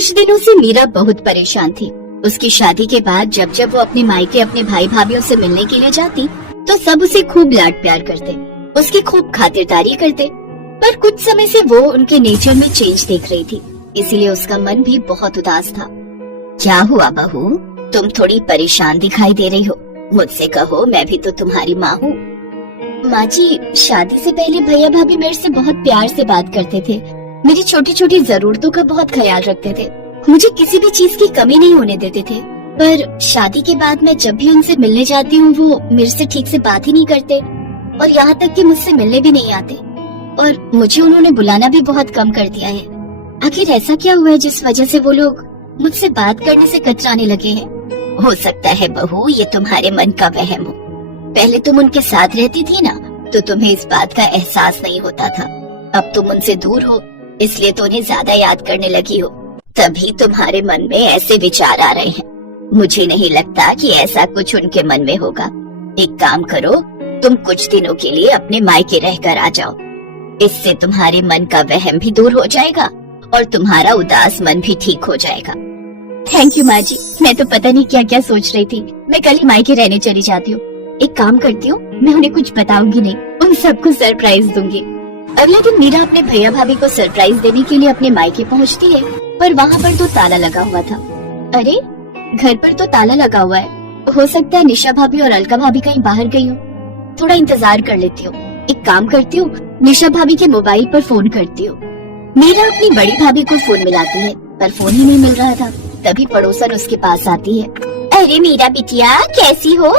कुछ दिनों से मीरा बहुत परेशान थी। उसकी शादी के बाद जब जब वो अपने मायके अपने भाई भाभीयों से मिलने के लिए जाती तो सब उसे खूब लाड प्यार करते, उसकी खूब खातिरदारी करते। पर कुछ समय से वो उनके नेचर में चेंज देख रही थी, इसीलिए उसका मन भी बहुत उदास था। क्या हुआ बहू, तुम थोड़ी परेशान दिखाई दे रही हो? मुझसे कहो, मैं भी तो तुम्हारी माँ हूँ। माँ जी, शादी से पहले भैया भाभी मेरे से बहुत प्यार से बात करते थे, मेरी छोटी छोटी जरूरतों का बहुत ख्याल रखते थे, मुझे किसी भी चीज की कमी नहीं होने देते थे। पर शादी के बाद मैं जब भी उनसे मिलने जाती हूँ वो मेरे से ठीक से बात ही नहीं करते और यहाँ तक कि मुझसे मिलने भी नहीं आते, और मुझे उन्होंने बुलाना भी बहुत कम कर दिया है। आखिर ऐसा क्या हुआ है जिस वजह से वो लोग मुझसे बात करने से कतराने लगे हैं? हो सकता है बहू ये तुम्हारे मन का वहम हो। पहले तुम उनके साथ रहती थी ना, तो तुम्हें इस बात का एहसास नहीं होता था। अब तुम उनसे दूर हो, इसलिए तो उन्हें ज्यादा याद करने लगी हो, तभी तुम्हारे मन में ऐसे विचार आ रहे हैं। मुझे नहीं लगता कि ऐसा कुछ उनके मन में होगा। एक काम करो, तुम कुछ दिनों के लिए अपने मायके रहकर आ जाओ, इससे तुम्हारे मन का वहम भी दूर हो जाएगा और तुम्हारा उदास मन भी ठीक हो जाएगा। थैंक यू माँ जी, मैं तो पता नहीं क्या क्या सोच रही थी। मैं कल ही मायके रहने चली जाती हूँ। एक काम करती हूँ, मैं उन्हें कुछ बताऊंगी नहीं, उन सबको सरप्राइज दूंगी। अगले दिन मीरा अपने भैया भाभी को सरप्राइज देने के लिए अपने मायके पहुँचती है, पर वहाँ पर तो ताला लगा हुआ था। अरे, घर पर तो ताला लगा हुआ है, हो सकता है निशा भाभी और अलका भाभी कहीं बाहर गई हो। थोड़ा इंतजार कर लेती हूँ। एक काम करती हूँ, निशा भाभी के मोबाइल पर फोन करती हूँ। मीरा अपनी बड़ी भाभी को फोन मिलाती है, पर फोन ही नहीं मिल रहा था। तभी पड़ोसन उसके पास आती है। अरे मीरा बिटिया, कैसी हो?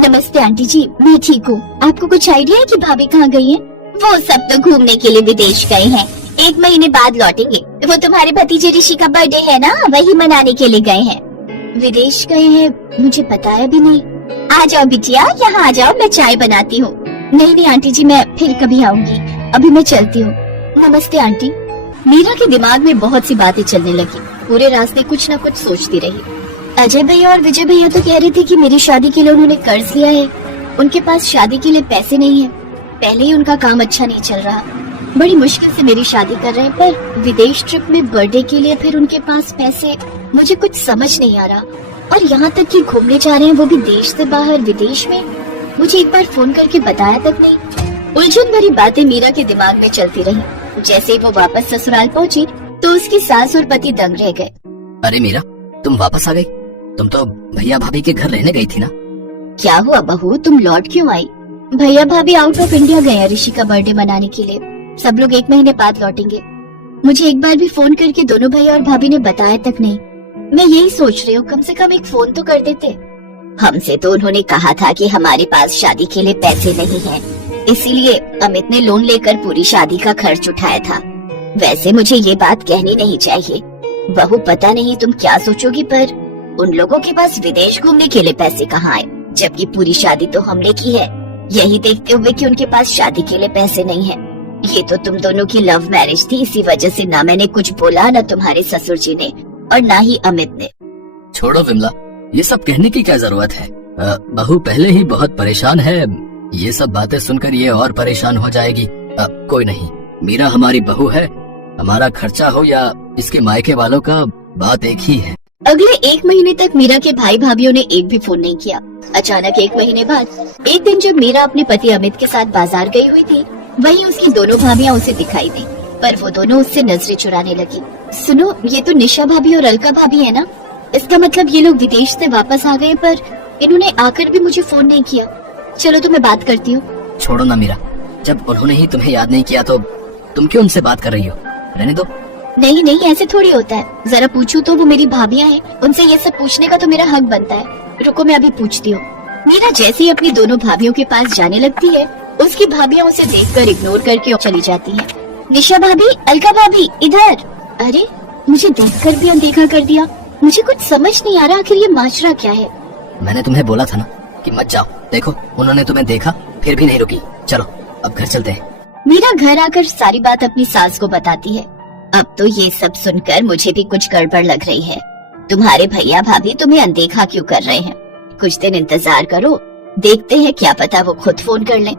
नमस्ते आंटी जी, मैं ठीक हूँ। आपको कुछ आइडिया है कि भाभी कहाँ गई है? वो सब तो घूमने के लिए विदेश गए हैं, 1 महीने बाद लौटेंगे। वो तुम्हारे भतीजे ऋषि का बर्थडे है ना, वही मनाने के लिए गए हैं। विदेश गए हैं? मुझे बताया भी नहीं। आ जाओ बिटिया, यहाँ आ जाओ, मैं चाय बनाती हूँ। नहीं आंटी जी, मैं फिर कभी आऊंगी, अभी मैं चलती हूँ। नमस्ते आंटी। मीरा के दिमाग में बहुत सी बातें चलने लगी। पूरे रास्ते कुछ न कुछ सोचती रही। अजय भैया और विजय भैया तो कह रहे थे कि मेरी शादी के लिए उन्होंने कर्ज लिया है, उनके पास शादी के लिए पैसे नहीं है। पहले ही उनका काम अच्छा नहीं चल रहा, बड़ी मुश्किल से मेरी शादी कर रहे हैं, पर विदेश ट्रिप में बर्थडे के लिए फिर उनके पास पैसे, मुझे कुछ समझ नहीं आ रहा। और यहाँ तक कि घूमने जा रहे हैं, वो भी देश से बाहर, विदेश में। मुझे एक बार फोन करके बताया तक नहीं। उलझन भरी बातें मीरा के दिमाग में चलती रही। जैसे ही वो वापस ससुराल पहुँची तो उसकी सास और पति दंग रह गए। अरे मीरा, तुम वापस आ गई? तुम तो भैया भाभी के घर रहने गई थी ना? क्या हुआ बहू, तुम लौट क्यों आई? भैया भाभी आउट ऑफ इंडिया गए हैं ऋषि का बर्थडे मनाने के लिए। सब लोग 1 महीने बाद लौटेंगे। मुझे एक बार भी फोन करके दोनों भैया और भाभी ने बताया तक नहीं। मैं यही सोच रही हूँ, कम से कम एक फोन तो कर देते। हमसे तो उन्होंने कहा था कि हमारे पास शादी के लिए पैसे नहीं है, इसीलिए अमित ने लोन लेकर पूरी शादी का खर्च उठाया था। वैसे मुझे ये बात कहनी नहीं चाहिए बहू, पता नहीं तुम क्या सोचोगी, पर उन लोगों के पास विदेश घूमने के लिए पैसे कहाँ आए, जबकि पूरी शादी तो हमने की है। यही देखते हुए कि उनके पास शादी के लिए पैसे नहीं है। ये तो तुम दोनों की लव मैरिज थी, इसी वजह से ना मैंने कुछ बोला, न तुम्हारे ससुर जी ने और ना ही अमित ने। छोड़ो विमला, ये सब कहने की क्या जरूरत है? बहू पहले ही बहुत परेशान है, ये सब बातें सुनकर ये और परेशान हो जाएगी। कोई नहीं, मीरा हमारी बहू है, हमारा खर्चा हो या इसके मायके वालों का, बात एक ही है। अगले 1 महीने तक मीरा के भाई भाभीयों ने एक भी फोन नहीं किया। अचानक 1 महीने बाद एक दिन जब मीरा अपने पति अमित के साथ बाजार गई हुई थी, वहीं उसकी दोनों भाभियां उसे दिखाई दी, पर वो दोनों उससे नजरें चुराने लगी। सुनो, ये तो निशा भाभी और अलका भाभी है ना? इसका मतलब ये लोग विदेश से वापस आ गए, पर इन्होंने आकर भी मुझे फोन नहीं किया। चलो तो मैं बात करती हूँ। छोड़ो ना मीरा, जब उन्होंने ही तुम्हें याद नहीं किया तो तुम क्यों उनसे बात कर रही हो? रहने दो। नहीं, ऐसे थोड़ी होता है। जरा पूछूं तो वो मेरी भाभियां हैं, उनसे ये सब पूछने का तो मेरा हक बनता है। रुको, मैं अभी पूछती हूँ। मीरा जैसे ही अपनी दोनों भाभियों के पास जाने लगती है, उसकी भाभियां उसे देखकर इग्नोर करके चली जाती हैं। निशा भाभी, अलका भाभी, इधर। अरे, मुझे देखकर भी अनदेखा कर दिया। मुझे कुछ समझ नहीं आ रहा, आखिर ये माजरा क्या है? मैंने तुम्हें बोला था ना कि मत जाओ। देखो, उन्होंने तुम्हें देखा फिर भी नहीं रुकी। चलो अब घर चलते हैं। मीरा घर आकर सारी बात अपनी सास को बताती है। अब तो ये सब सुनकर मुझे भी कुछ गड़बड़ लग रही है। तुम्हारे भैया भाभी तुम्हें अनदेखा क्यों कर रहे हैं? कुछ दिन इंतजार करो, देखते हैं, क्या पता वो खुद फोन कर लें।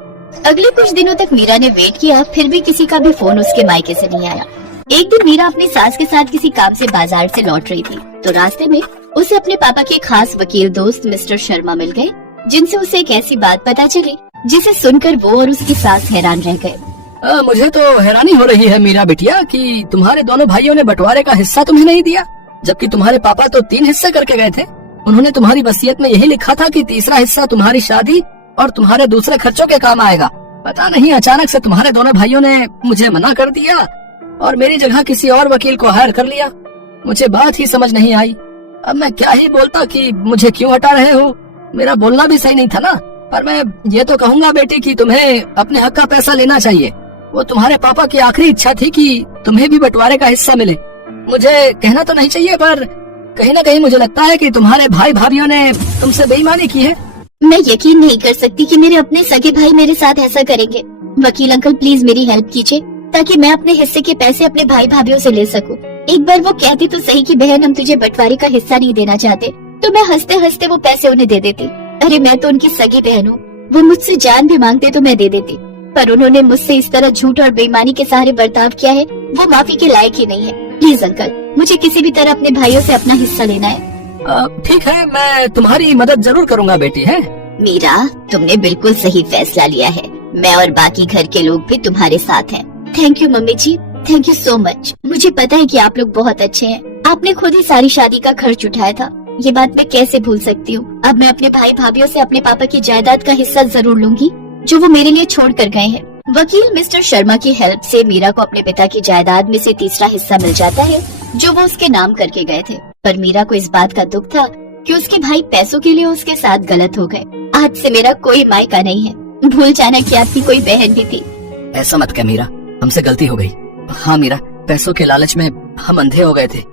अगले कुछ दिनों तक मीरा ने वेट किया, फिर भी किसी का भी फोन उसके मायके से नहीं आया। एक दिन मीरा अपनी सास के साथ किसी काम से बाजार से लौट रही थी, तो रास्ते में उसे अपने पापा के खास वकील दोस्त मिस्टर शर्मा मिल गए, जिनसे उसे एक ऐसी बात पता चली जिसे सुनकर वो और उसकी सास हैरान रह गए। मुझे तो हैरानी हो रही है मीरा बिटिया कि तुम्हारे दोनों भाइयों ने बंटवारे का हिस्सा तुम्हें नहीं दिया, जबकि तुम्हारे पापा तो 3 हिस्से करके गए थे। उन्होंने तुम्हारी वसीयत में यही लिखा था कि तीसरा हिस्सा तुम्हारी शादी और तुम्हारे दूसरे खर्चों के काम आएगा। पता नहीं अचानक से तुम्हारे दोनों भाइयों ने मुझे मना कर दिया और मेरी जगह किसी और वकील को हायर कर लिया। मुझे बात ही समझ नहीं आई। अब मैं क्या ही बोलता कि मुझे क्यों हटा रहे हो। मेरा बोलना भी सही नहीं था ना, पर मैं ये तो कहूँगा बेटी कि तुम्हें अपने हक का पैसा लेना चाहिए। वो तुम्हारे पापा की आखिरी इच्छा थी कि तुम्हें भी बंटवारे का हिस्सा मिले। मुझे कहना तो नहीं चाहिए, पर कहीं न कहीं मुझे लगता है कि तुम्हारे भाई भाभीियों ने तुमसे बेईमानी की है। मैं यकीन नहीं कर सकती कि मेरे अपने सगे भाई मेरे साथ ऐसा करेंगे। वकील अंकल प्लीज मेरी हेल्प कीजिए, ताकि मैं अपने हिस्से के पैसे अपने भाई भाभीियों से ले सकूं। एक बार वो कहती तो सही कि बहन हम तुझे बंटवारे का हिस्सा नहीं देना चाहते, तो मैं हंसते हंसते वो पैसे उन्हें दे देती। अरे मैं तो उनकी सगी बहन हूँ, वो मुझसे जान भी मांगते तो मैं दे देती, पर उन्होंने मुझसे इस तरह झूठ और बेईमानी के सहारे बर्ताव किया है, वो माफी के लायक ही नहीं है। प्लीज अंकल मुझे किसी भी तरह अपने भाइयों से अपना हिस्सा लेना है। ठीक है, मैं तुम्हारी मदद जरूर करूँगा बेटी। है मीरा, तुमने बिल्कुल सही फैसला लिया है। मैं और बाकी घर के लोग भी तुम्हारे साथ हैं। Thank you mummy ji, thank you so much. मुझे पता है कि आप लोग बहुत अच्छे हैं। आपने खुद ही सारी शादी का खर्च उठाया था, ये बात मैं कैसे भूल सकती हूँ। अब मैं अपने भाई भाभीियों से अपने पापा की जायदाद का हिस्सा जरूर लूंगी, जो वो मेरे लिए छोड़ कर गए हैं। वकील मिस्टर शर्मा की हेल्प से मीरा को अपने पिता की जायदाद में से तीसरा हिस्सा मिल जाता है, जो वो उसके नाम करके गए थे। पर मीरा को इस बात का दुख था कि उसके भाई पैसों के लिए उसके साथ गलत हो गए। आज से मेरा कोई मायका नहीं है। भूल जाना कि आपकी कोई बहन भी थी। ऐसा मत कह मीरा, हमसे गलती हो गई। हाँ मीरा, पैसों के लालच में हम अंधे हो गए थे।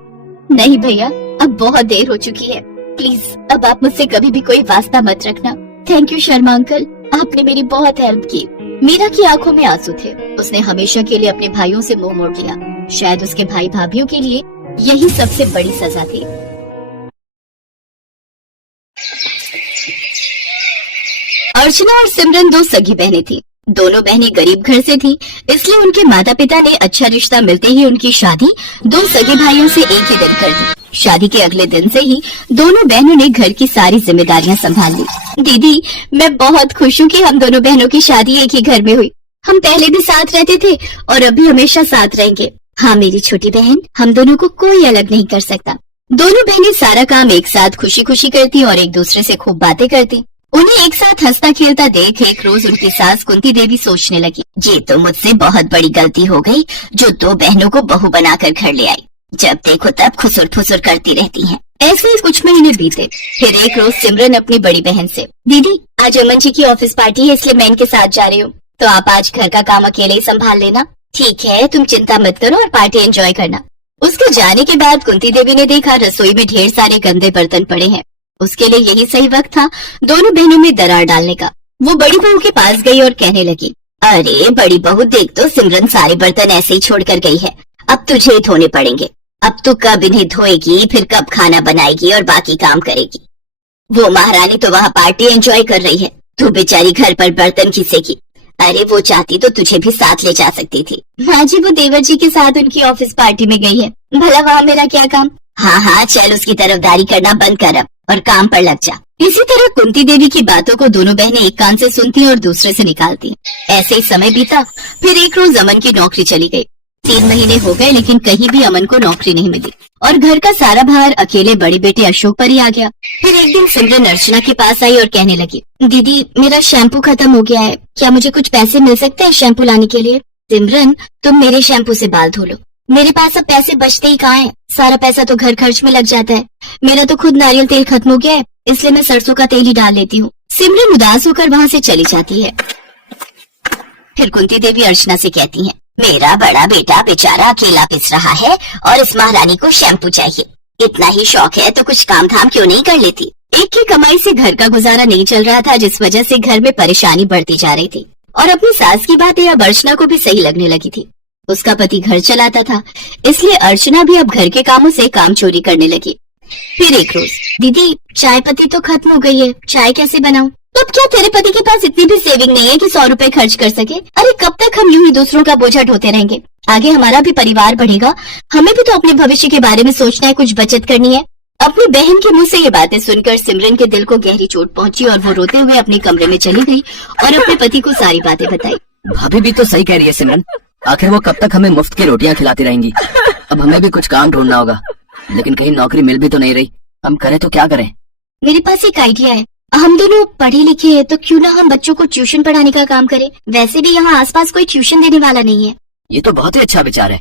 नहीं भैया, अब बहुत देर हो चुकी है। प्लीज अब आप मुझसे कभी भी कोई वास्ता मत रखना। थैंक यू शर्मा अंकल, आपने मेरी बहुत हेल्प की। मीरा की आंखों में आंसू थे। उसने हमेशा के लिए अपने भाइयों से मुंह मोड़ लिया। शायद उसके भाई भाभीियों के लिए यही सबसे बड़ी सजा थी। अर्चना और सिमरन 2 सगी बहनें थी। दोनों बहनें गरीब घर से थी, इसलिए उनके माता पिता ने अच्छा रिश्ता मिलते ही उनकी शादी 2 सगे भाइयों से एक ही दिन कर दी। शादी के अगले दिन से ही दोनों बहनों ने घर की सारी जिम्मेदारियां संभाल ली। दीदी, मैं बहुत खुश हूँ कि हम दोनों बहनों की शादी एक ही घर में हुई। हम पहले भी साथ रहते थे और अभी हमेशा साथ रहेंगे। हाँ मेरी छोटी बहन, हम दोनों को कोई अलग नहीं कर सकता। दोनों बहनें सारा काम एक साथ खुशी खुशी करती और एक दूसरे से खूब बातें करती। उन्हें एक साथ हंसता खेलता देख एक रोज उनकी सास कुंती देवी सोचने लगी, ये तो मुझसे बहुत बड़ी गलती हो गई जो 2 बहनों को बहू बनाकर घर ले आई। जब देखो तब खुसुर फुसुर करती रहती हैं। ऐसे ही कुछ महीने बीते। फिर एक रोज सिमरन अपनी बड़ी बहन से, दीदी आज अमन जी की ऑफिस पार्टी है, इसलिए मैं इनके साथ जा रही हूँ, तो आप आज घर का काम अकेले ही संभाल लेना। ठीक है, तुम चिंता मत करो और पार्टी एंजॉय करना। उसके जाने के बाद कुंती देवी ने देखा रसोई में ढेर सारे गंदे बर्तन पड़े हैं। उसके लिए यही सही वक्त था दोनों बहनों में दरार डालने का। वो बड़ी बहू के पास गई और कहने लगी, अरे बड़ी बहू देख तो सिमरन सारे बर्तन ऐसे ही छोड़ कर गई है, अब तुझे ही धोने पड़ेंगे। अब तू कब इन्हें धोएगी, फिर कब खाना बनाएगी और बाकी काम करेगी। वो महारानी तो वहाँ पार्टी एंजॉय कर रही है, तू बेचारी घर पर बर्तन घिसेगी। अरे वो चाहती तो तुझे भी साथ ले जा सकती थी। हाँ जी, वो देवर जी के साथ उनकी ऑफिस पार्टी में गई है, भला वहाँ मेरा क्या काम। हाँ हाँ चल, उसकी तरफदारी करना बंद कर अब और काम पर लग जा। इसी तरह कुंती देवी की बातों को दोनों बहनें एक कान से सुनती और दूसरे से निकालती। ऐसे ही समय बीता। फिर एक रोज अमन की नौकरी चली गई। 3 महीने हो गए लेकिन कहीं भी अमन को नौकरी नहीं मिली और घर का सारा भार अकेले बड़ी बेटे अशोक पर ही आ गया। फिर एक दिन सिमरन अर्चना के पास आई और कहने लगी, दीदी मेरा शैम्पू खत्म हो गया है, क्या मुझे कुछ पैसे मिल सकते हैं शैम्पू लाने के लिए। सिमरन तुम मेरे शैम्पू से बाल धो लो, मेरे पास अब पैसे बचते ही कहाँ हैं, सारा पैसा तो घर खर्च में लग जाता है। मेरा तो खुद नारियल तेल खत्म हो गया है, इसलिए मैं सरसों का तेल ही डाल लेती हूँ। सिमरन उदास होकर वहाँ से चली जाती है। फिर कुंती देवी अर्चना से कहती है, मेरा बड़ा बेटा बेचारा अकेला पिस रहा है और इस महारानी को शैम्पू चाहिए। इतना ही शौक है तो कुछ काम धाम क्यों नहीं कर लेती। एक की कमाई से घर का गुजारा नहीं चल रहा था, जिस वजह से घर में परेशानी बढ़ती जा रही थी और अपनी सास की बातें अब अर्चना को भी सही लगने लगी थी। उसका पति घर चलाता था, इसलिए अर्चना भी अब घर के कामों से काम चोरी करने लगी। फिर एक रोज, दीदी चाय पत्ती तो खत्म हो गई है, चाय कैसे बनाऊं। तो अब क्या तेरे पति के पास इतनी भी सेविंग नहीं है कि 100 रुपए खर्च कर सके? अरे कब तक हम यूं ही दूसरों का बोझा ढोते रहेंगे? आगे हमारा भी परिवार बढ़ेगा, हमें भी तो अपने भविष्य के बारे में सोचना है, कुछ बचत करनी है। अपनी बहन के मुंह से ये बातें सुनकर सिमरन के दिल को गहरी चोट पहुंची और वो रोते हुए अपने कमरे में चली गई और अपने पति को सारी बातें बताई। भाभी भी तो सही कह रही है सिमरन, आखिर वो कब तक हमें मुफ्त की रोटियां खिलाती रहेंगी? अब हमें भी कुछ काम ढूंढना होगा, लेकिन कहीं नौकरी मिल भी तो नहीं रही। हम करें तो क्या करें? मेरे पास एक आइडिया है। हम दोनों पढ़े लिखे हैं, तो क्यों ना हम बच्चों को ट्यूशन पढ़ाने का काम करें? वैसे भी यहाँ आसपास कोई ट्यूशन देने वाला नहीं है। ये तो बहुत ही अच्छा विचार है।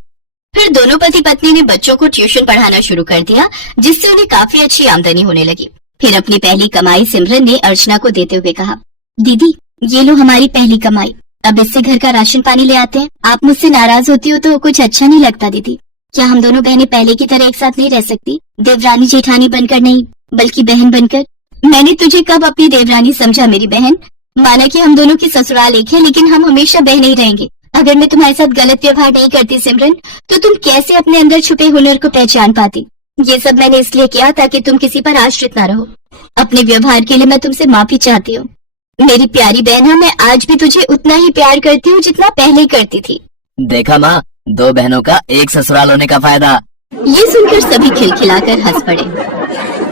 फिर दोनों पति पत्नी ने बच्चों को ट्यूशन पढ़ाना शुरू कर दिया, जिससे उन्हें काफी अच्छी आमदनी होने लगी। फिर अपनी पहली कमाई सिमरन ने अर्चना को देते हुए कहा, दीदी ये लो हमारी पहली कमाई, अब इससे घर का राशन पानी ले आते हैं। आप मुझसे नाराज होती हो तो कुछ अच्छा नहीं लगता दीदी। क्या हम दोनों बहनें पहले की तरह एक साथ नहीं रह सकती? देवरानी जेठानी बनकर नहीं, बल्कि बहन बनकर। मैंने तुझे कब अपनी देवरानी समझा मेरी बहन? माना कि हम दोनों की ससुराल एक है, लेकिन हम हमेशा बहन ही रहेंगे। अगर मैं तुम्हारे साथ गलत व्यवहार नहीं करती सिमरन, तो तुम कैसे अपने अंदर छुपे हुनर को पहचान पाती? ये सब मैंने इसलिए किया ताकि तुम किसी पर आश्रित ना रहो। अपने व्यवहार के लिए मैं तुमसे माफी चाहती हूँ मेरी प्यारी बहना। मैं आज भी तुझे उतना ही प्यार करती हूँ जितना पहले करती थी। देखा माँ, 2 बहनों का एक ससुराल होने का फायदा। ये सुनकर सभी खिलखिलाकर हंस पड़े।